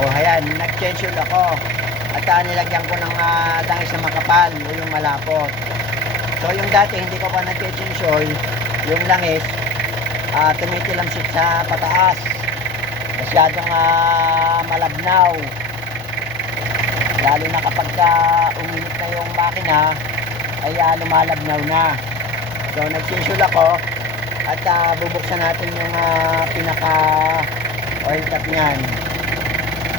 O, ayan, nag-change oil ako. At ah, nilagyan ko ng uh, langis na makapal o yung malapot. So, yung dati, hindi ko pa nag-change oil, yung langis, ah tumitilamsik sa pataas. Masyadong ah, malabnaw. Lalo na kapag ka uminit na yung makina, ay ah, lumalabnaw na. So, oil ako at ah, bubuksan natin yung ah, pinaka oil cap niyan.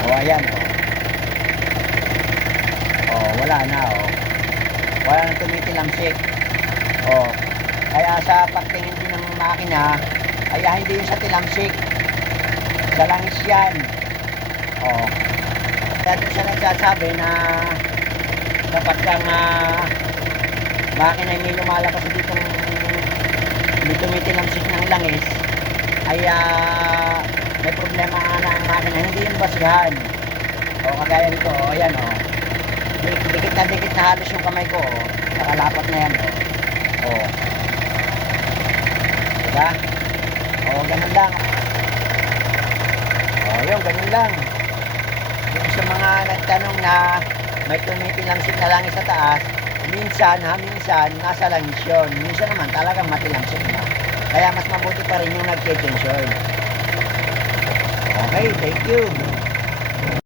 O, ayan. O, o wala na. O. Wala na tumitilamsik. O, kaya sa pagtingin din ng makina, ay hindi yung sa tilamsik. Sa langis yan. O. Kaya doon siya nagsasabi na kapag kang ah, makina may lumalabas dito hindi tumitilamsik ng langis ay ah, may problema nga na ang makina hindi yung basihan o kagaya nito o ayan o Dik- dikit na dikit na halos yung kamay ko o nakalapat na yan o o diba? O ganun lang. O yun ganun lang. Yung sa mga nagtanong na may tumitilamsik na langis sa taas minsan ha minsan nasa langis yun. Minsan naman talagang matilamsik na kaya mas mabuti pa rin yung nag-tension okay thank you